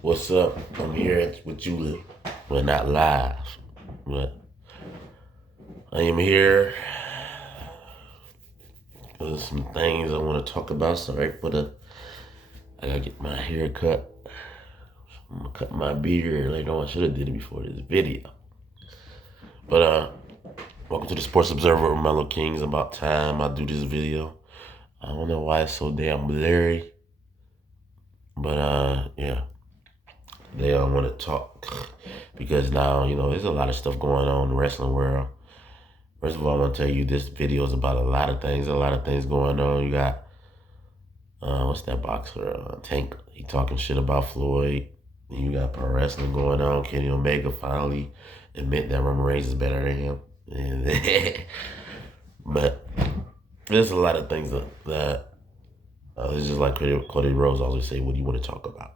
What's up? I'm here with you, well, not live, but I am here. There's some things I want to talk about. Sorry for I gotta get my hair cut. I'm gonna cut my beard later on. I should have did it before this video. But welcome to the Sports Observer with Mellow Kings. About time I do this video. I don't know why it's so damn blurry, but yeah. They don't want to talk because now, there's a lot of stuff going on in the wrestling world. First of all, I'm going to tell you this video is about a lot of things. A lot of things going on. You got, what's that boxer? Tank. He talking shit about Floyd. And you got pro wrestling going on. Kenny Omega finally admit that Roman Reigns is better than him. And but there's a lot of things that it's just like Cody Rhodes always say, what do you want to talk about?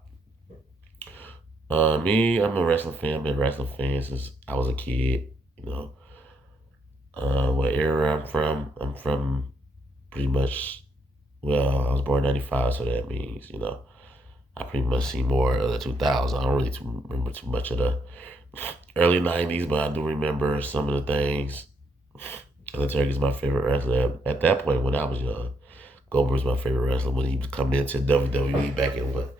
Me, I'm a wrestling fan. I've been a wrestling fan since I was a kid, What era I'm from pretty much, well, I was born in 95, so that means, I pretty much see more of the 2000s. I don't really remember too much of the early 90s, but I do remember some of the things. Undertaker is my favorite wrestler. At that point, when I was young, Goldberg was my favorite wrestler when he was coming into WWE back in what?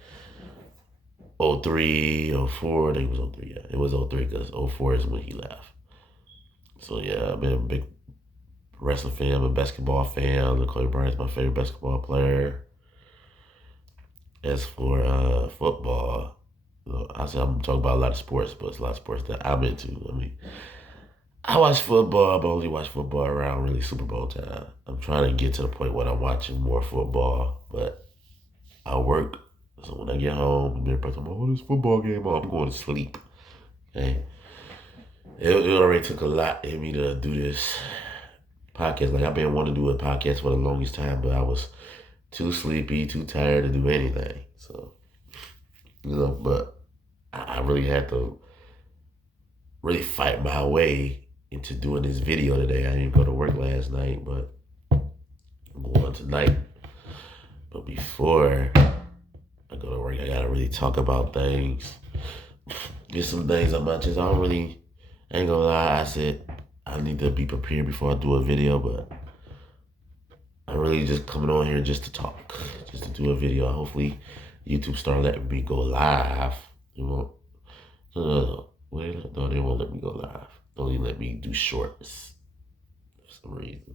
'03, '04. I think it was '03, yeah. It was '03 because '04 is when he left. So yeah, I've been a big wrestling fan. I'm a basketball fan. Kobe Bryant's my favorite basketball player. As for football, I said I'm talking about a lot of sports, but it's a lot of sports that I'm into. I mean, I watch football, but only watch football around really Super Bowl time. I'm trying to get to the point where I'm watching more football, but I work. So when I get home, everybody's like, oh, this football game on, I'm going to sleep. Okay. It already took a lot in me to do this podcast. Like, I've been wanting to do a podcast for the longest time, but I was too sleepy, too tired to do anything. So, but I really had to really fight my way into doing this video today. I didn't go to work last night, but I'm going tonight. But before I go to work, I gotta really talk about things. Get some things on my chest. I ain't gonna lie, I said I need to be prepared before I do a video, but I'm really just coming on here just to talk, just to do a video. Hopefully YouTube start letting me go live. You won't, no, they won't let me go live. They only let me do shorts for some reason.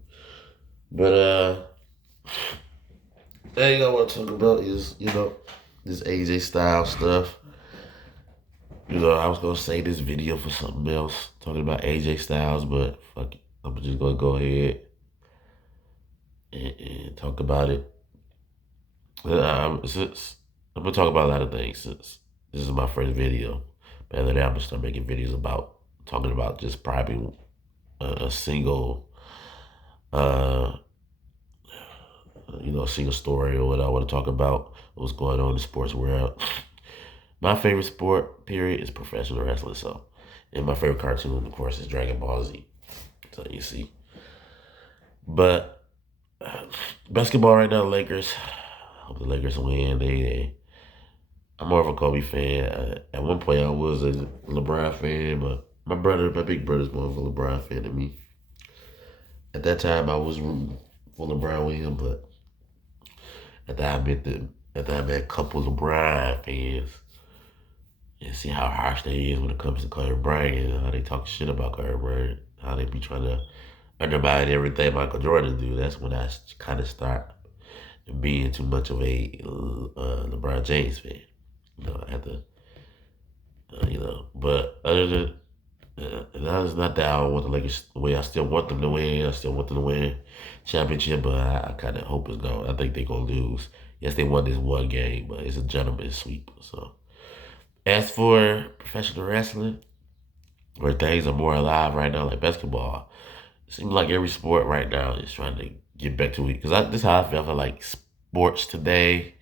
But thing I want to talk about is, this AJ Styles stuff. I was gonna say this video for something else, talking about AJ Styles, but fuck it. I'm just gonna go ahead and talk about it. Since I'm gonna talk about a lot of things since this is my first video. But after that, I'm gonna start making videos about talking about just probably a single, a single story or what I want to talk about, what's going on in the sports world. My favorite sport, period, is professional wrestling. So, and my favorite cartoon, of course, is Dragon Ball Z. So you see. But basketball right now, Lakers. I hope the Lakers win. I'm more of a Kobe fan. At one point, I was a LeBron fan, but my big brother's more of a LeBron fan than me. At that time, I was rooting for LeBron with him, but at that I met a couple of LeBron fans and see how harsh they is when it comes to Kobe Bryant and how they talk shit about Kobe Bryant, how they be trying to undermine everything Michael Jordan do. That's when I kind of start being too much of a LeBron James fan. I had to, but other than, it's not that I don't want the Lakers to win. I still want them to win. I still want them to win championship, but I kind of hope it's gone. I think they're going to lose. Yes, they won this one game, but it's a gentleman's sweep. So, as for professional wrestling, where things are more alive right now, like basketball, it seems like every sport right now is trying to get back to it. Because this is how I feel. I feel like sports today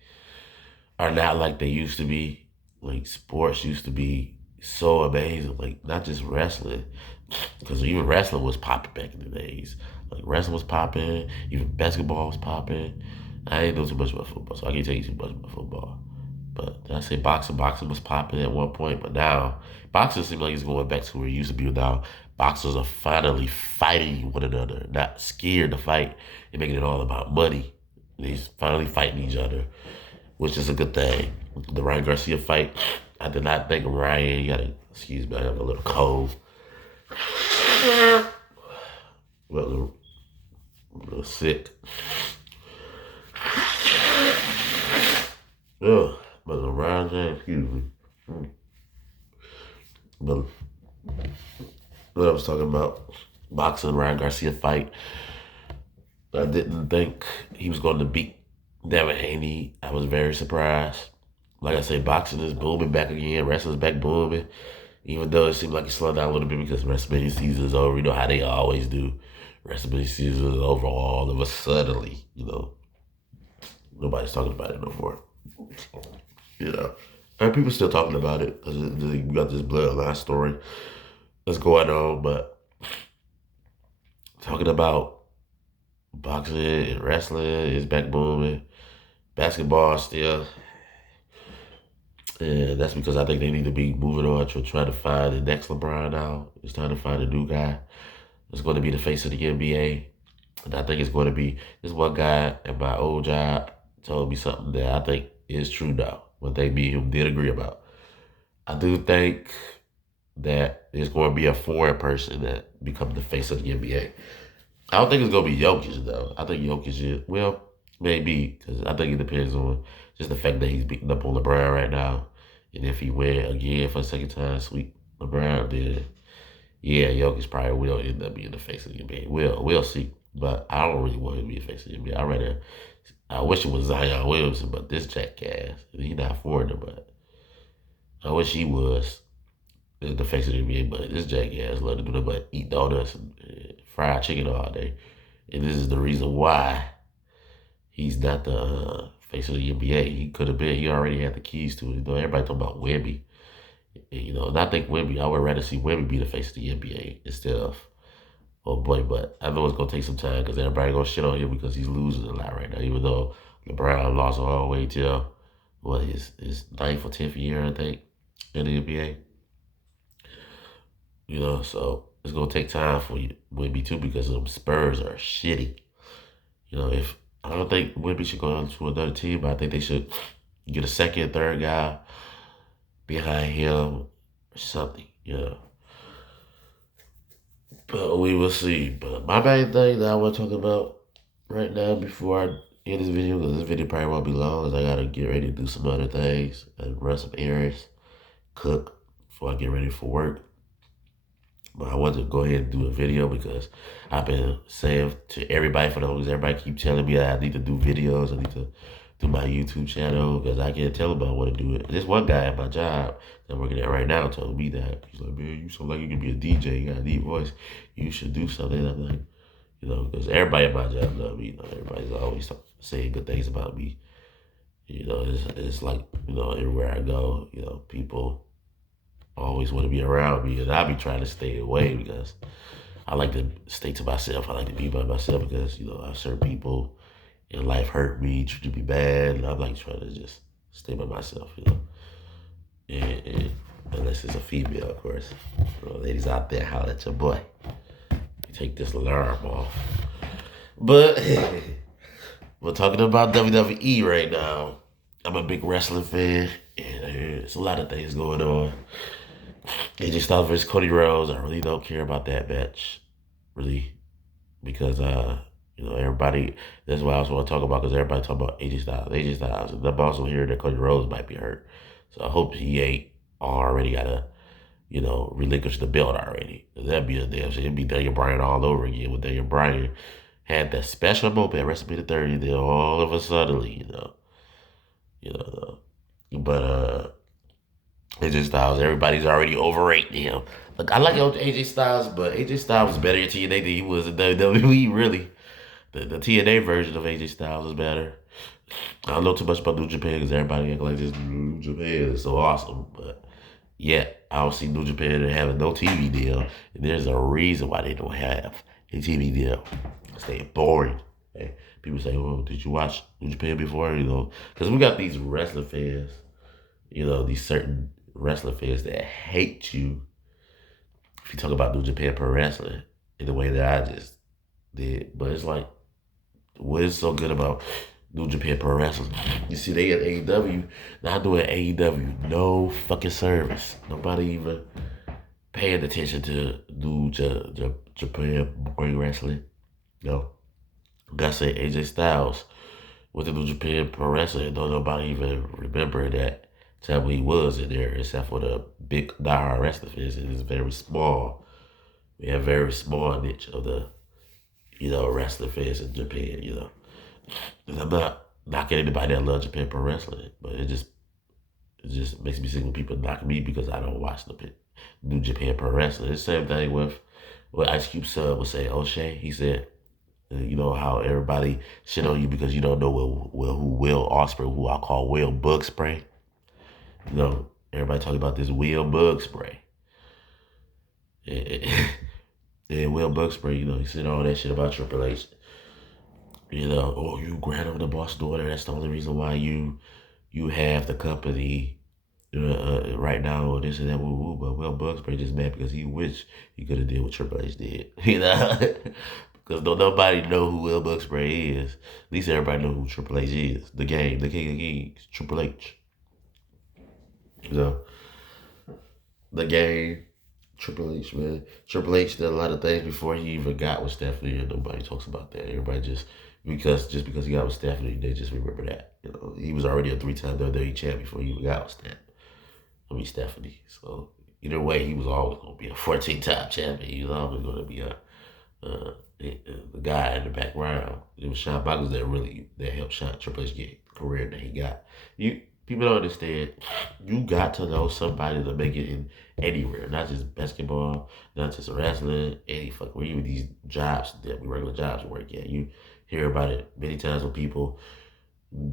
are not like they used to be. Like, sports used to be so amazing. Like, not just wrestling. Because even wrestling was popping back in the days. Like, wrestling was popping. Even basketball was popping. I ain't know too much about football, so I can't tell you too much about football. But did I say boxing? Boxing was popping at one point, but now boxing seems like it's going back to where it used to be. Now boxers are finally fighting one another, not scared to fight and making it all about money. They're finally fighting each other, which is a good thing. The Ryan Garcia fight, I did not think Ryan, you gotta, excuse me, I have a little cold. Well, a little sick. Ugh, but LeBron James, excuse me. But what I was talking about, boxing, Ryan Garcia fight, I didn't think he was going to beat Devin Haney. I was very surprised. Like I said, boxing is booming back again. Wrestling's back booming. Even though it seemed like it slowed down a little bit because WrestleMania season is over. You know how they always do. WrestleMania season is over all of a suddenly. Nobody's talking about it no more. And people still talking about it because we got this bloodline story that's going on. But talking about boxing and wrestling is back booming. Basketball still. And that's because I think they need to be moving on to try to find the next LeBron now. It's time to find a new guy that's going to be the face of the NBA. And I think it's going to be this one guy at my old job told me something that I think is true now. One thing me and him did agree about. I do think that there's going to be a foreign person that becomes the face of the NBA. I don't think it's going to be Jokic, though. I think Jokic is, well, maybe, because I think it depends on just the fact that he's beating up on LeBron right now. And if he win again for a second time, sweep LeBron, then yeah, Jokic probably will end up being the face of the NBA. We'll see. But I don't really want him to be the face of the NBA. I wish it was Zion Williamson, but this jackass, he's not foreigner, but I wish he was the face of the NBA, but this jackass love to do nothing but eat donuts and fried chicken all day. And this is the reason why he's not the face of the NBA. He could have been. He already had the keys to it. Everybody talking about Wemby. And I think Wemby, I would rather see Wemby be the face of the NBA instead of, oh boy, but I know it's going to take some time because everybody going to shit on him because he's losing a lot right now, even though LeBron lost all the way till, his ninth or 10th year, I think, in the NBA. So it's going to take time for you, Wemby too, because them Spurs are shitty. If I don't think Wemby should go on to another team, but I think they should get a second, third guy behind him or something. But we will see. But my main thing that I want to talk about right now before I end this video, because this video probably won't be long, is I got to get ready to do some other things and run some errands, cook before I get ready for work. But I wanted to go ahead and do a video because I've been saying to everybody for the longest, everybody keep telling me that I need to do videos. I need to do my YouTube channel because I can't tell them I want to do it. There's one guy at my job that I'm working at right now told me that. He's like, man, you sound like you can be a DJ. You got a deep voice. You should do something. And I'm like, because everybody at my job loves me. Everybody's always saying good things about me. It's like, everywhere I go, people always want to be around me, and I be trying to stay away because I like to stay to myself. I like to be by myself because, certain people in life hurt me, treat me bad, and I'm like trying to just stay by myself, And unless it's a female, of course. Ladies out there, holler at your boy. Take this alarm off. But we're talking about WWE right now. I'm a big wrestling fan, and there's a lot of things going on. AJ Styles versus Cody Rhodes, I really don't care about that match, really, because everybody. That's what I also want to talk about because everybody talk about AJ Styles, and I'm also hearing that Cody Rhodes might be hurt, so I hope he ain't already gotta, relinquish the belt already. That'd be a damn shit. It'd be Daniel Bryan all over again. When Daniel Bryan had that special moment at WrestleMania 30, then all of a sudden, but AJ Styles, everybody's already overrating him. Look, I like AJ Styles, but AJ Styles was better in TNA than he was in WWE, really. The TNA version of AJ Styles is better. I don't know too much about New Japan because everybody act like this New Japan is so awesome. But yeah, I don't see New Japan having no TV deal. And there's a reason why they don't have a TV deal. Because they're boring. Hey, people say, well, did you watch New Japan before? Because we got these wrestling fans these certain wrestling fans that hate you if you talk about New Japan Pro Wrestling in the way that I just did. But it's like, what is so good about New Japan Pro Wrestling? You see, they at AEW, not doing AEW, no fucking service. Nobody even paying attention to Japan Pro Wrestling. No. Gotta say AJ Styles with the New Japan Pro Wrestling. Don't nobody even remember that time he was in there, except for the big diehard wrestling fans. It is very small. We have very small niche of the wrestling fans in Japan. And I'm not knocking anybody that loves Japan Pro Wrestling, but it just makes me sick when people knock me because I don't watch the New Japan Pro Wrestling. It's the same thing with what Ice Cube son would say, O'Shea. He said, you know how everybody shit on you because you don't know who Will Ospreay, who I call Will Bug Spray. Everybody talking about this Will Bug Spray. And Will Bug Spray, he said all that shit about Triple H. Oh, you grand over the boss daughter. That's the only reason why you have the company right now, this and that, woo woo. But Will Bugsbury just mad because he wish he could have did what Triple H did, because don't nobody know who Will Bugsbury is. At least everybody know who Triple H is. The King of Kings, Triple H. The Game, Triple H, man. Triple H did a lot of things before he even got with Stephanie, and nobody talks about that. Everybody just because he got with Stephanie, they just remember that. He was already a 3-time WWE champ before he even got with Stephanie. So either way, he was always gonna be a 14-time champion. He was always gonna be the guy in the background. It was Shawn Michaels that helped Triple H get the career that he got. People don't understand. You got to know somebody to make it in anywhere, not just basketball, not just wrestling, any fucking even these jobs that we regular jobs work at. You hear about it many times when people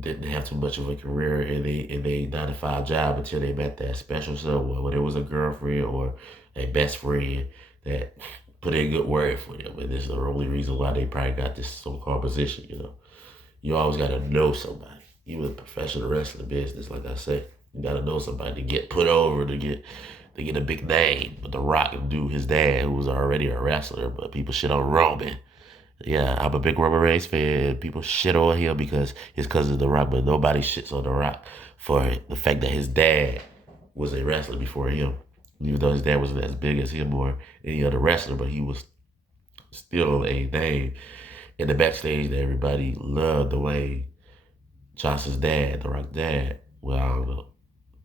didn't have too much of a career in a 9-to-5 job until they met that special someone, whether it was a girlfriend or a best friend that put in good word for them. And this is the only reason why they probably got this so-called position. You always got to know somebody. Even the professional wrestling business, like I said, you got to know somebody to get put over, to get a big name. But The Rock and his dad, who was already a wrestler, but people shit on Roman. Yeah, I'm a big Roman Reigns fan. People shit on him because his cousin The Rock, but nobody shits on The Rock for the fact that his dad was a wrestler before him. Even though his dad wasn't as big as him or any other wrestler, but he was still a name in the backstage that everybody loved the way Johnson's dad, The Rock's dad. Well, I don't know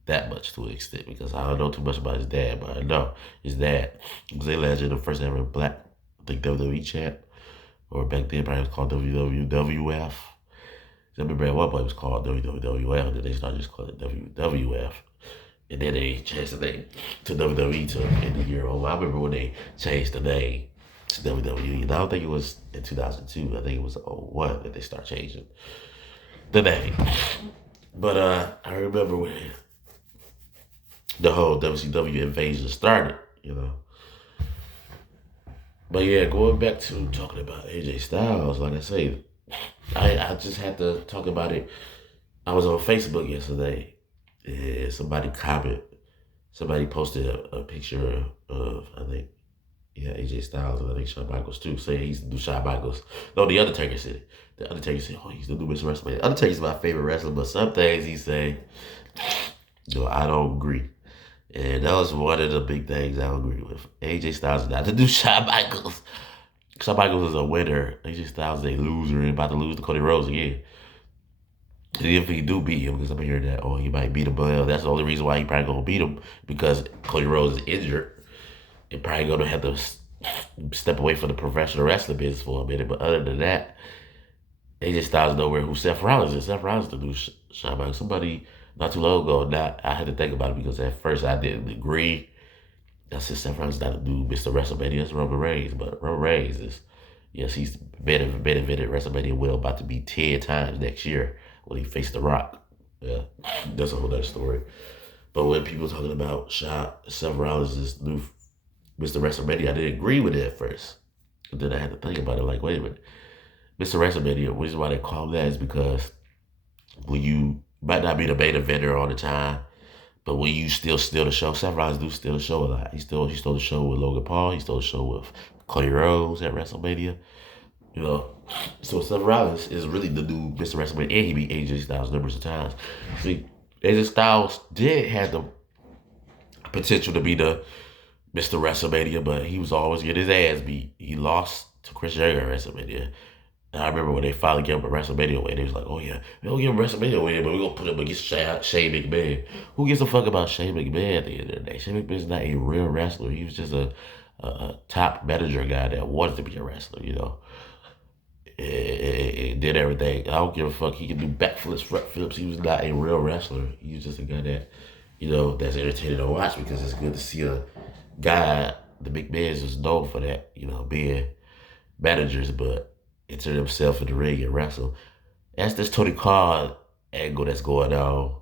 that much to an extent because I don't know too much about his dad, but I know his dad was a legend, the first ever black, I think, WWE champ. Or back then, probably it was called WWF. I remember at one point it was called WWF, and then they started just calling it WWF. And then they changed the name to WWE to end the year. I remember when they changed the name to WWE. And I don't think it was in 2002. I think it was 2001 that they started changing the name. But I remember when the whole WCW invasion started, But yeah, going back to talking about AJ Styles, like I say, I just had to talk about it. I was on Facebook yesterday, and somebody posted a picture of, I think, AJ Styles, and I think Shawn Michaels too, saying he's the new Shawn Michaels. No, the Undertaker said it. The Undertaker said, oh, he's the new Mr. Wrestler. Undertaker's my favorite wrestler, but some things he say, I don't agree. And that was one of the big things I don't agree with. AJ Styles is not the new Shawn Michaels. Shawn Michaels is a winner. AJ Styles is a loser and about to lose to Cody Rhodes again. And if he do beat him, because I'm hearing that, he might beat him, but that's the only reason why he probably going to beat him, because Cody Rhodes is injured. And probably going to have to step away from the professional wrestling business for a minute. But other than that, AJ Styles know who Seth Rollins is. Seth Rollins is the new Shawn Michaels. Somebody not too long ago, I had to think about it because at first I didn't agree. I said Seth Rollins is not a new Mr. WrestleMania, it's Roman Reigns. But Roman Reigns is, yes, he's benefited WrestleMania will about to be 10 times next year when he faced The Rock. Yeah, that's a whole other story. But when people talking about Seth Rollins is new Mr. WrestleMania, I didn't agree with it at first. And then I had to think about it like, wait a minute. Mr. WrestleMania, the reason why they call him that is because when you might not be the main eventer all the time, But when you still steal the show, Seth Rollins do steal the show a lot. He stole the show with Logan Paul. He stole the show with Cody Rhodes at WrestleMania. You know, so Seth Rollins is really the new Mr. WrestleMania, and he beat AJ Styles numerous of times. See, AJ Styles did have the potential to be the Mr. WrestleMania, but he was always getting his ass beat. He lost to Chris Jericho at WrestleMania. And I remember when they finally gave him a WrestleMania win, they was like, oh yeah, we don't give him a WrestleMania win, but we're going to put him against Shane McMahon. Who gives a fuck about Shane McMahon at the end of the day? Shane McMahon's not a real wrestler. He was just a top manager guy that wanted to be a wrestler, you know. And did everything. I don't give a fuck. He can do backflips, front flips. He was not a real wrestler. He was just a guy that, you know, that's entertaining to watch because it's good to see a guy. The McMahons is known for that, you know, being managers, but enter himself in the ring and wrestle. That's this Tony Khan angle that's going on.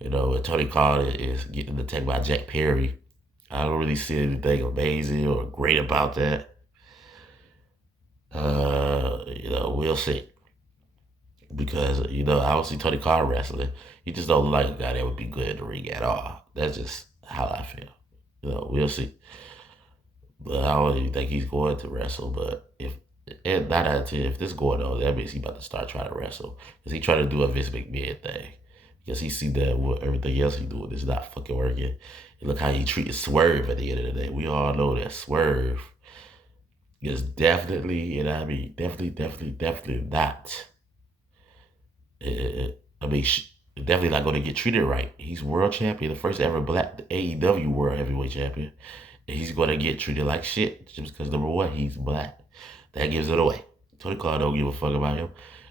You know, and Tony Khan is getting attacked by Jack Perry. I don't really see anything amazing or great about that. You know, we'll see. Because, you know, I don't see Tony Khan wrestling. He just don't look like a guy that would be good in the ring at all. That's just how I feel. You know, we'll see. But I don't even think he's going to wrestle. But if and 9 out of 10, if this is going on, that means he about to start trying to wrestle. Because he trying to do a Vince McMahon thing. Because he see that what everything else he doing is not fucking working. And look how he treated Swerve at the end of the day. We all know that Swerve is definitely, and I mean definitely not. I mean, definitely not going to get treated right. He's world champion, the first ever black AEW world heavyweight champion. And he's going to get treated like shit just because, number one, he's black. That gives it away. Tony Khan don't give a fuck about him.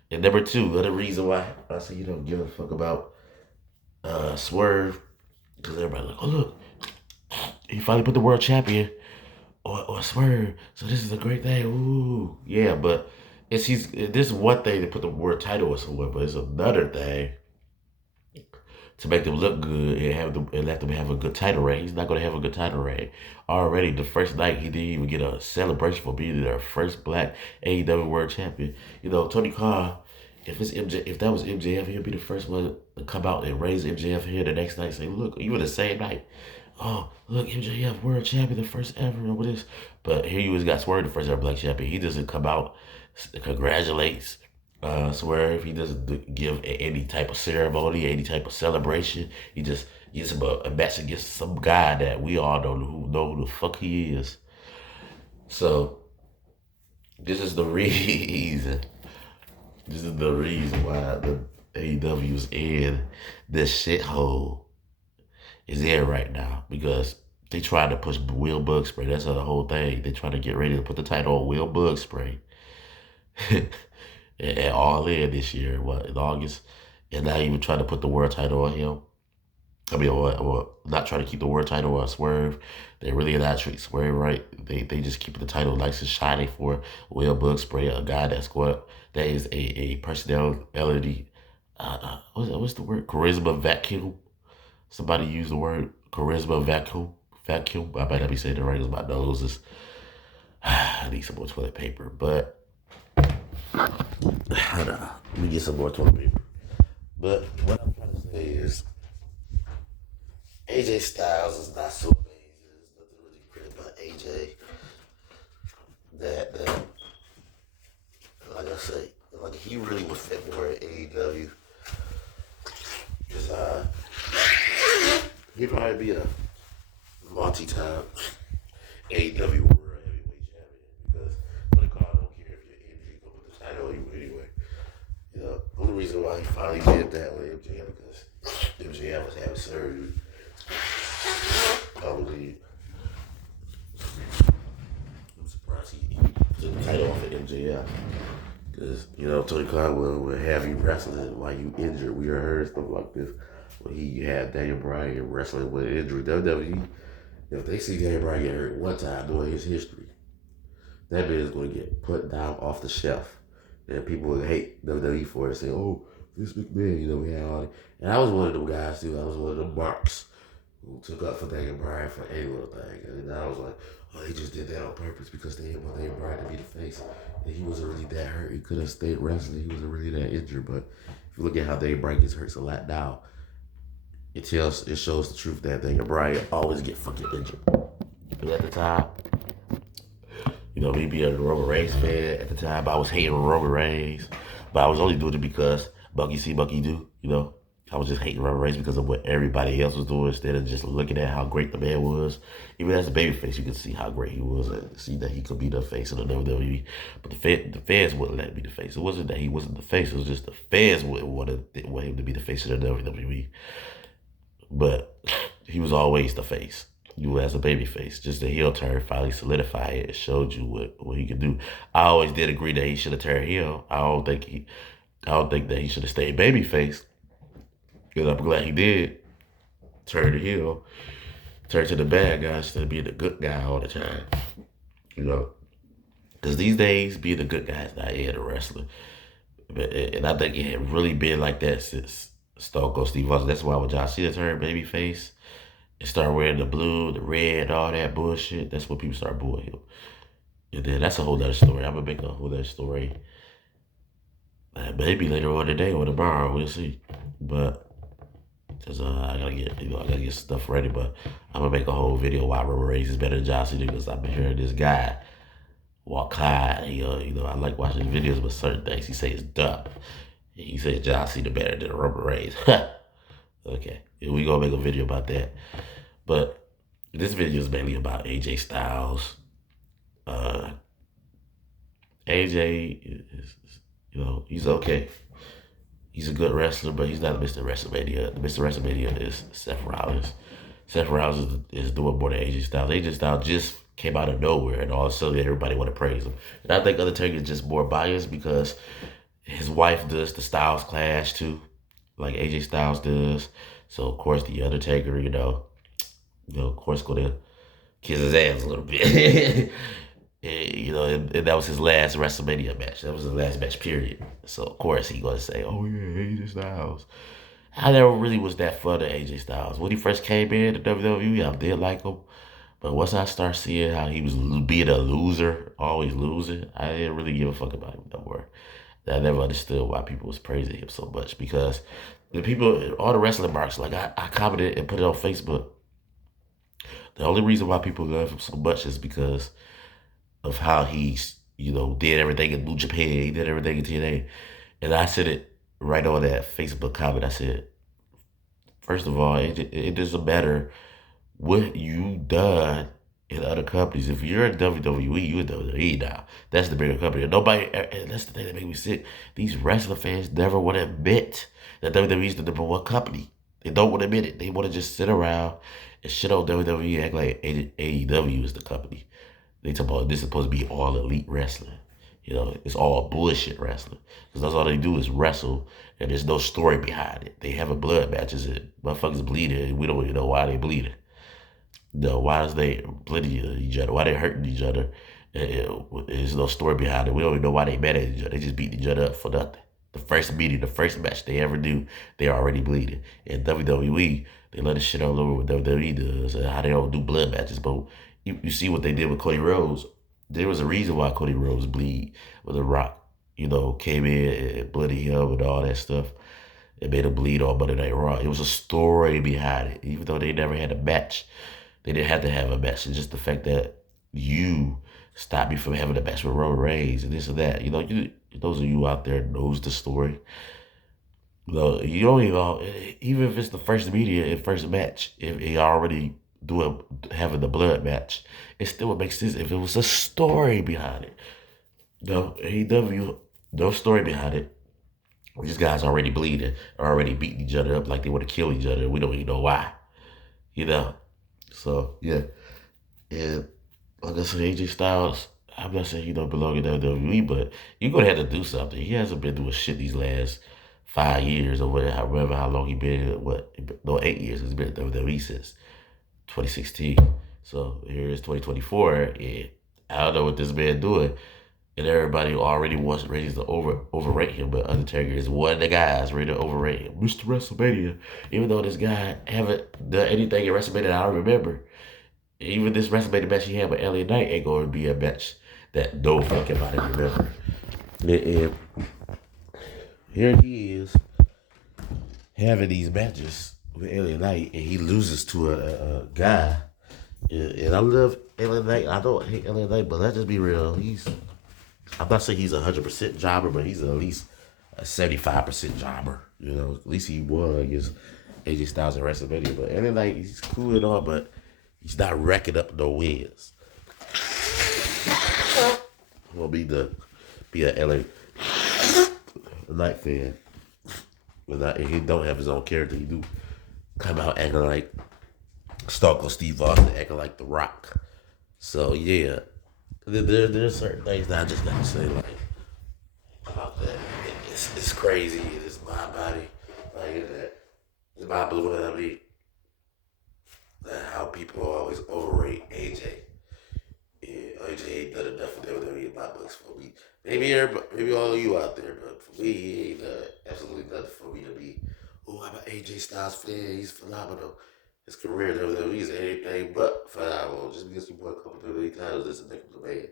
And number two, another reason why I say you don't give a fuck about Swerve, because everybody like, oh look, he finally put the world champion or Swerve. So this is a great thing. Ooh, yeah, but this is one thing to put the word title or somewhere, but it's another thing to make them look good and let them have a good title reign. He's not going to have a good title reign. Already the first night he didn't even get a celebration for being their first black AEW World Champion. You know, Tony Khan, if that was MJF, he'd be the first one to come out and raise MJF here the next night and say, look, you were the same night. Oh, look, MJF World Champion, the first ever, or what is? But here you was got Swerve, the first ever black champion. He doesn't come out, congratulates Swerve. He doesn't give any type of ceremony, any type of celebration. He just gives him a match against some guy that we all know who the fuck he is. So this is the reason. This is the reason why the AEW is in this shithole is in right now, because they trying to push Will Bugspray. That's the whole thing. They trying to get ready to put the title on Will Bugspray. And All In this year, in August, and not even trying to put the world title on him. I mean, or not trying to keep the world title on Swerve. They really not treat Swerve right. They just keep the title nice and shiny for Will Bugspray, a guy that is a personality. What's the word? Charisma vacuum. Somebody used the word charisma vacuum. Vacuum. I might not be saying it right because my nose is. I need some more toilet paper, but. Hold on. Let me get some more toilet paper. But what I'm trying to say is AJ Styles is not so amazing. There's nothing really great about AJ. That like I say, like he really would fit more at AEW. Because he'd probably be a multi-time AEW World Heavyweight Champion. Because Tony Khan don't care if you're injured, he's gonna put the title on you anyway. You know, the only reason why he finally did that with MJF because MJF was having surgery. I believe. I'm surprised he took the title off of MJF. Because, you know, Tony Khan will have you wrestling while you injured. We heard stuff like this. When he had Daniel Bryan wrestling with injury. WWE, if they see Daniel Bryan get hurt one time during his history, that man is going to get put down off the shelf. And people would hate WWE for it and say, oh, Vince McMahon, you know, we had all that. And I was one of them guys, too. I was one of them marks who took up for Daniel Bryan for any little thing. And then I was like, oh, they just did that on purpose because they didn't want Daniel Bryan to be the face. And he wasn't really that hurt. He could have stayed wrestling. He wasn't really that injured. But if you look at how Daniel Bryan gets hurt a lot now, it shows the truth that Daniel Bryan always get fucking injured. But at the time, me being a Roman Reigns fan at the time, I was hating Roman Reigns, but I was only doing it because Bucky see, Bucky do. I was just hating Roman Reigns because of what everybody else was doing instead of just looking at how great the man was. Even as a babyface, you could see how great he was and see that he could be the face of the WWE. But the fans wouldn't let him be the face. It wasn't that he wasn't the face. It was just the fans wouldn't want him to be the face of the WWE. But he was always the face. You as a baby face. Just the heel turn finally solidified it. It showed you what he could do. I always did agree that he should have turned heel. I don't think that he should have stayed baby face. And I'm glad he did turn the heel, turn to the bad guy instead of being the good guy all the time. You know, because these days being the good guy is not in a wrestler. And I think it had really been like that since Stone Cold Steve Austin. That's why when John Cena turned babyface and started wearing the blue, the red, all that bullshit, that's when people started booing him. And then that's a whole other story. I'm gonna make a whole other story. Maybe later on today or tomorrow, we'll see. But cause I gotta get stuff ready. But I'm gonna make a whole video why Roman Reigns is better than John Cena because I've been hearing this guy walk high. I like watching videos, but certain things he says dumb. He said John Cena better than Roman Reigns. Okay, we gonna make a video about that. But this video is mainly about AJ Styles. AJ is, he's okay. He's a good wrestler, but he's not Mr. WrestleMania. The Mr. WrestleMania is Seth Rollins. Seth Rollins is doing more than AJ Styles. AJ Styles just came out of nowhere, and all of a sudden everybody want to praise him. And I think Undertaker is just more biased because his wife does the Styles Clash too, like AJ Styles does. So of course the Undertaker, of course gonna kiss his ass a little bit. And that was his last WrestleMania match. That was his last match, period. So of course he gonna say, "Oh yeah, AJ Styles." I never really was that fun of AJ Styles when he first came in to WWE. I did like him, but once I start seeing how he was being a loser, always losing, I didn't really give a fuck about him no more. I never understood why people was praising him so much because the people, all the wrestling marks, like I commented and put it on Facebook. The only reason why people love him so much is because of how he's, did everything in New Japan, he did everything in TNA. And I said it right on that Facebook comment. I said, first of all, it doesn't matter what you done in other companies. If you're in WWE, you're in WWE now. That's the bigger company. And that's the thing that makes me sick. These wrestling fans never want to admit that WWE is the number one company. They don't want to admit it. They want to just sit around and shit on WWE and act like AEW is the company. They talk about this is supposed to be all elite wrestling. It's all bullshit wrestling. Because that's all they do is wrestle, and there's no story behind it. They have blood matches, and motherfuckers bleeding, and we don't even know why they bleeding. Why is they bleeding each other? Why they hurting each other? There's no story behind it. We don't even know why they mad at each other. They just beat each other up for nothing. The first meeting, the first match they ever do, they're already bleeding. In WWE, they let us shit all over what WWE does and how they don't do blood matches. But you see what they did with Cody Rhodes. There was a reason why Cody Rhodes bleed with The Rock. Came in and bloody him and all that stuff. It made him bleed on Monday Night Raw. It was a story behind it. Even though they never had a match, they didn't have to have a match. It's just the fact that you stopped me from having a match with Roman Reigns and this and that. Those of you out there knows the story. You don't even if it's the first media and first match, if he already having the blood match, it still would make sense if it was a story behind it. AEW, no story behind it. These guys already bleeding, already beating each other up like they want to kill each other. We don't even know why. So yeah. And like I said, AJ Styles, I'm not saying he don't belong in WWE, but you're gonna have to do something. He hasn't been doing shit these last 5 years or whatever, however how long he been. 8 years. He's been in WWE since 2016. So here is 2024, and I don't know what this man doing. And everybody already wants ready to overrate him, but Undertaker is one of the guys ready to overrate him. Mr. WrestleMania. Even though this guy haven't done anything in WrestleMania that I remember. Even this WrestleMania match he had with LA Knight ain't going to be a match that no fucking body remember. And here he is having these matches with LA Knight, and he loses to a guy. And I love LA Knight. I don't hate LA Knight, but let's just be real. I'm not saying he's 100% jobber, but he's at least a 75% jobber. You know, at least he won against AJ Styles and WrestleMania. But LA Knight, he's cool and all, but he's not racking up no wins. Will be a LA Knight fan. But not, he don't have his own character. He do come out acting like Stone Cold Steve Austin, acting like The Rock. So yeah, there's certain things that I just gotta say like about that. It's crazy. It's my body. Like that. It's my blue. I mean, how people always overrate AJ. Yeah, AJ ain't done enough for WWE in my books for me. Maybe all of you out there, but for me, he ain't done absolutely nothing for me to be. Oh, I'm an AJ Styles fan. He's phenomenal. His career in WWE is anything but phenomenal. Just because he won a couple of WWE titles doesn't make him the man.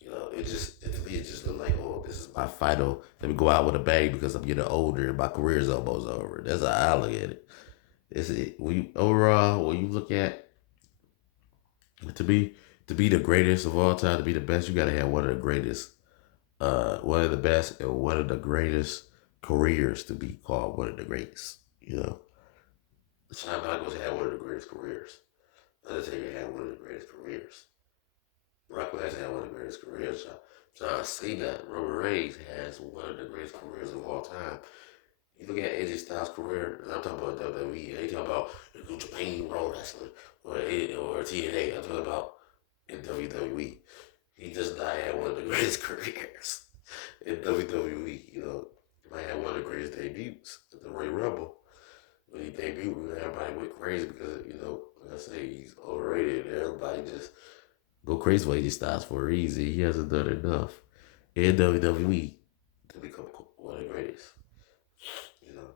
You know, to me, it just looked like, oh, this is my final. Let me go out with a bang because I'm getting older and my career is almost over. That's how I look at it. Overall, when you look at to be to be the greatest of all time, to be the best, you gotta have one of the greatest, one of the best, and one of the greatest careers to be called one of the greatest. You know, Shawn Michaels had one of the greatest careers. Undertaker had one of the greatest careers. Brock Lesnar had one of the greatest careers. John Cena, Roman Reigns has one of the greatest careers of all time. You look at AJ Styles' career, and I'm talking about WWE, and they talk about New Japan Pro Wrestling or TNA. I'm talking about in WWE. He does not have one of the greatest careers in WWE. You know, he might have one of the greatest debuts in the Royal Rumble. When he debuted, everybody went crazy because, you know, like I say, he's overrated. Everybody just go crazy for AJ Styles for a reason. He hasn't done enough in WWE to become one of the greatest. You know,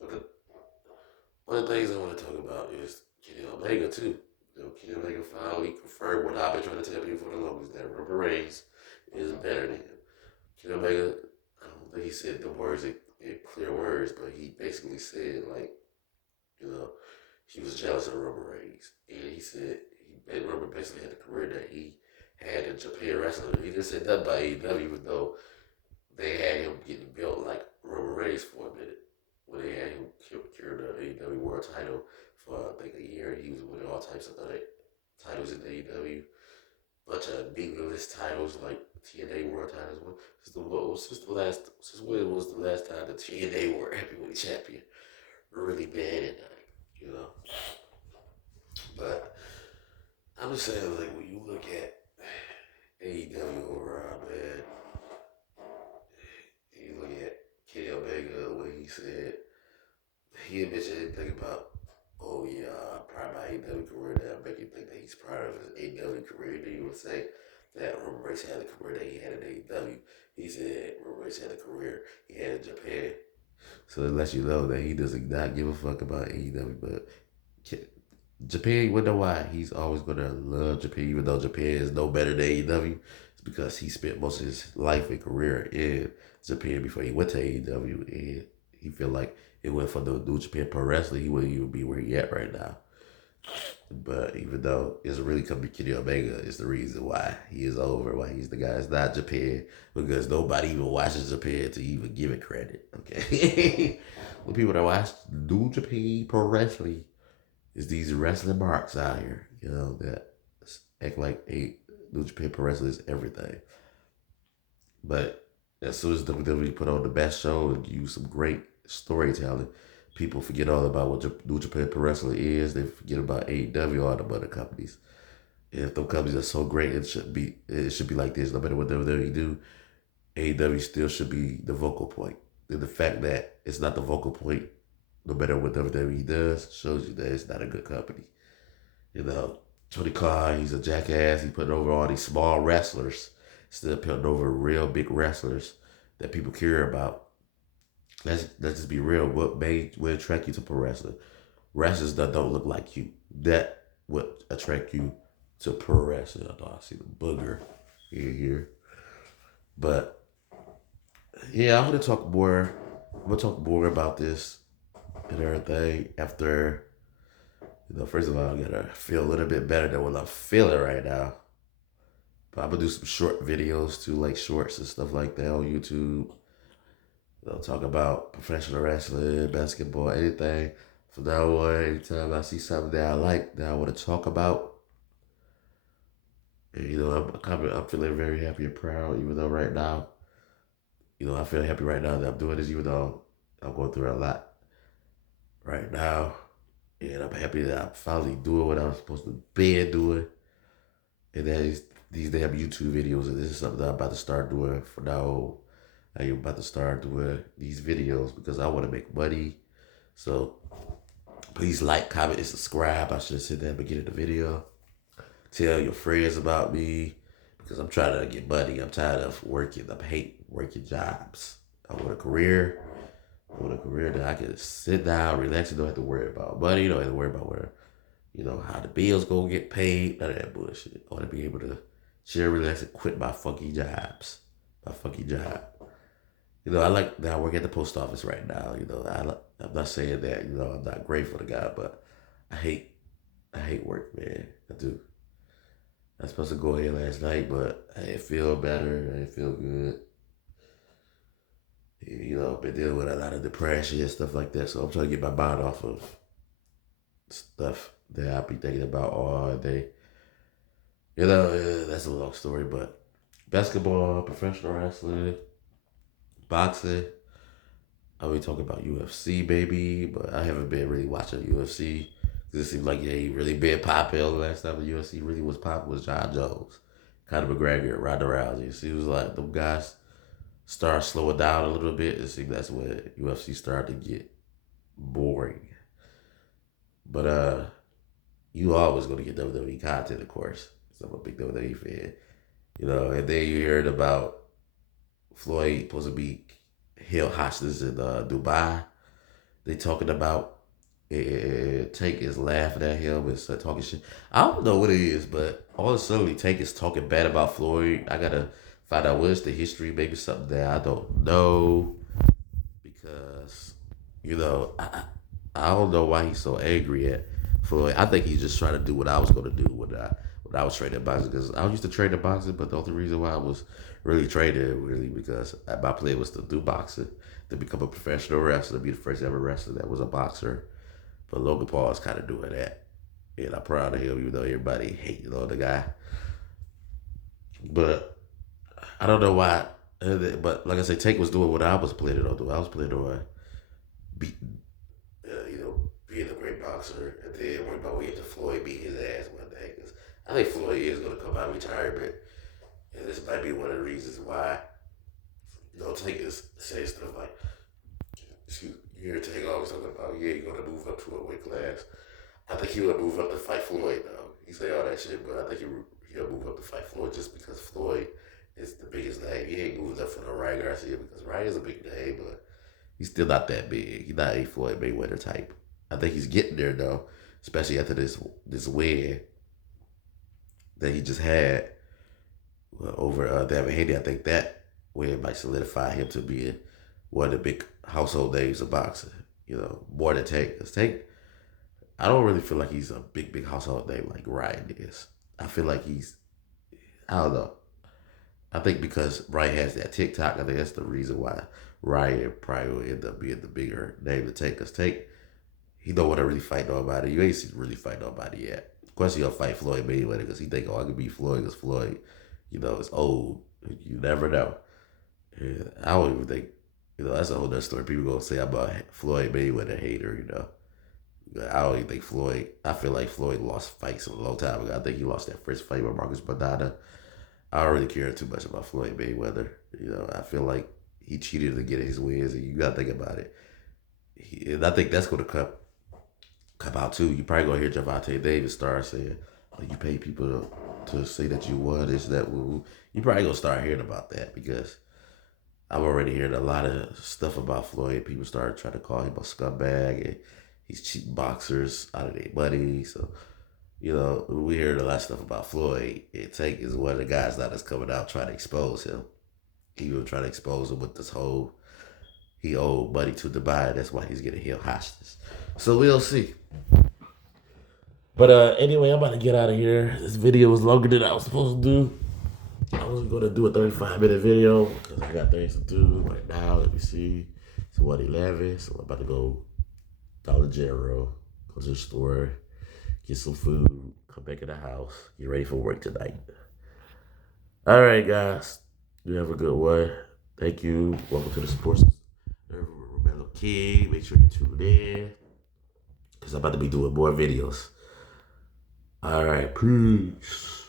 but one of the things I want to talk about is Kenny Omega too. You know, Kenny Omega finally confirmed what I've been trying to tell people for the longest, that Roman Reigns is better than him. Kenny Omega, I don't think he said the words in clear words, but he basically said like, you know, he was jealous of Roman Reigns, and he said Roman basically had the career that he had in Japan wrestling. He didn't say nothing about AEW, even though they had him getting built like Roman Reigns for a minute. When they had him carry the AEW World Title for I think a year, he was winning all types of other titles in AEW, bunch of meaningless titles like TNA World Titles. Since when was the last time the TNA World Heavyweight Champion really bad at night? You know, but I'm just saying, like, when you look at AEW overall, man, you look at Kenny Omega, when he said, he didn't mention anything about, oh, yeah, I'm proud of my AEW career, that make you think that he's proud of his AEW career. Then you would say that Roman Reigns had the career that he had in AEW. He said Roman Reigns had the career he had in Japan. So it lets you know that he does not give a fuck about AEW, but Japan, you wonder why he's always gonna love Japan, even though Japan is no better than AEW. It's because he spent most of his life and career in Japan before he went to AEW, and he feel like it went for the New Japan Pro Wrestling, he wouldn't even be where he at right now. But even though it's really come to Kenny Omega, is the reason why he is over, why he's the guy. It's not Japan, because nobody even watches Japan to even give it credit. Okay, the people that watch New Japan Pro Wrestling is these wrestling marks out here, you know, that act like New Japan Pro Wrestling is everything. But as soon as WWE put on the best show and use some great storytelling, people forget all about what New Japan Pro Wrestling is. They forget about AEW, all the other companies. And if those companies are so great, it should be like this. No matter what WWE do, AEW still should be the vocal point. And the fact that it's not the vocal point, no matter what WWE does, shows you that it's not a good company. You know, Tony Khan, he's a jackass. He put over all these small wrestlers instead of putting over real big wrestlers that people care about. Let's just be real. What attract you to pro wrestling? Wrestlers that don't look like you. That would attract you to pro wrestling. I thought I see the booger here. But yeah, I'm gonna talk more. I'm gonna talk more about this and everything. After, first of all, I gotta feel a little bit better than what I'm feeling right now. But I'm gonna do some short videos too, like shorts and stuff like that on YouTube. Talk about professional wrestling, basketball, anything. From now on, anytime I see something that I like, that I want to talk about, and I'm feeling very happy and proud, even though right now, I feel happy right now that I'm doing this, even though I'm going through a lot right now. And I'm happy that I'm finally doing what I'm supposed to be doing. And that is these damn YouTube videos. And this is something that I'm about to start doing from now on. I am about to start doing these videos because I want to make money. So please like, comment, and subscribe. I should have said that at the beginning of the video. Tell your friends about me because I'm trying to get money. I'm tired of working. I hate working jobs. I want a career. I want a career that I can sit down, relax, and don't have to worry about money. Don't have to worry about where, how the bills gonna get paid. None of that bullshit. I want to be able to chill, relax, and quit my fucking jobs. My fucking job. I like that I work at the post office right now. I'm not saying that, I'm not grateful to God, but I hate work, man. I do. I was supposed to go here last night, but I didn't feel better. I didn't feel good. Been dealing with a lot of depression and stuff like that. So I'm trying to get my mind off of stuff that I be thinking about all day. That's a long story, but basketball, professional wrestling, boxing. I be talking about UFC, baby, but I haven't been really watching UFC. It seems like it ain't really been popular. The last time the UFC really was popular was John Jones, Conor McGregor, Ronda Rousey. It was like them guys start slowing down a little bit. It seems that's when UFC started to get boring. But you always gonna get WWE content, of course. So I'm a big WWE fan. And then you heard about Floyd supposed to be held hostage in Dubai. They talking about Tank is laughing at him and talking shit. I don't know what it is, but all of a sudden Tank is talking bad about Floyd. I gotta find out what is the history, maybe something that I don't know, because I don't know why he's so angry at Floyd. I think he's just trying to do what I was gonna do when I was training boxing, because I used to train in boxing, but the only reason why I was really training really because my plan was to do boxing, to become a professional wrestler, be the first ever wrestler that was a boxer. But Logan Paul is kind of doing that. And I'm proud of him, even though everybody hating on the guy. But I don't know why. But like I said, Tank was doing what I was planning on doing. I was planning on beating, being a great boxer. And then work my way into Floyd beat his ass one day. Cause I think Floyd is going to come out of retirement. And this might be one of the reasons why, Tank is saying stuff like, excuse me, you hear Tank always talking about, yeah, you're going to move up to a weight class. I think he would move up to fight Floyd now. He say all that shit, but I think he'll move up to fight Floyd just because Floyd is the biggest name. He ain't moving up for no Ryan Garcia because Ryan is a big name, but he's still not that big. He's not a Floyd Mayweather type. I think he's getting there though, especially after this win that he just had over David Haney. I think that win might solidify him to be one of the big household names of boxing. More than Tank. Because Tank, I don't really feel like he's a big household name like Ryan is. I feel like I don't know. I think because Ryan has that TikTok, I think that's the reason why Ryan probably will end up being the bigger name to take. Because Tank, he don't want to really fight nobody. You ain't seen really fight nobody yet. Of course, he'll fight Floyd Mayweather because he think, I can beat Floyd because Floyd, is old. You never know. Yeah, I don't even think, that's a whole other story. People gonna say I'm a Floyd Mayweather hater. I don't even think Floyd. I feel like Floyd lost fights a long time ago. I think he lost that first fight with Marcus Banana. I don't really care too much about Floyd Mayweather. I feel like he cheated to get his wins, and you gotta think about it. And I think that's gonna come out too. You probably gonna hear Gervonte Davis start saying, "Oh, you pay people to say that you won this, that, woo." You probably gonna start hearing about that because I'm already hearing a lot of stuff about Floyd. People started trying to call him a scumbag and he's cheating boxers out of their money. So, we heard a lot of stuff about Floyd. And Tank is one of the guys that is coming out trying to expose him. He was trying to expose him with this whole, he owed money to Dubai. That's why he's getting held hostage. So we'll see. But anyway, I'm about to get out of here. This video was longer than I was supposed to do. I was going to do a 35-minute video because I got things to do right now. Let me see. It's 1:11, so I'm about to go Dollar General, go to the store, get some food, come back in the house, get ready for work tonight. All right, guys. You have a good one. Thank you. Welcome to the Sports Rebello King. Make sure you tune in because I'm about to be doing more videos. All right, peace.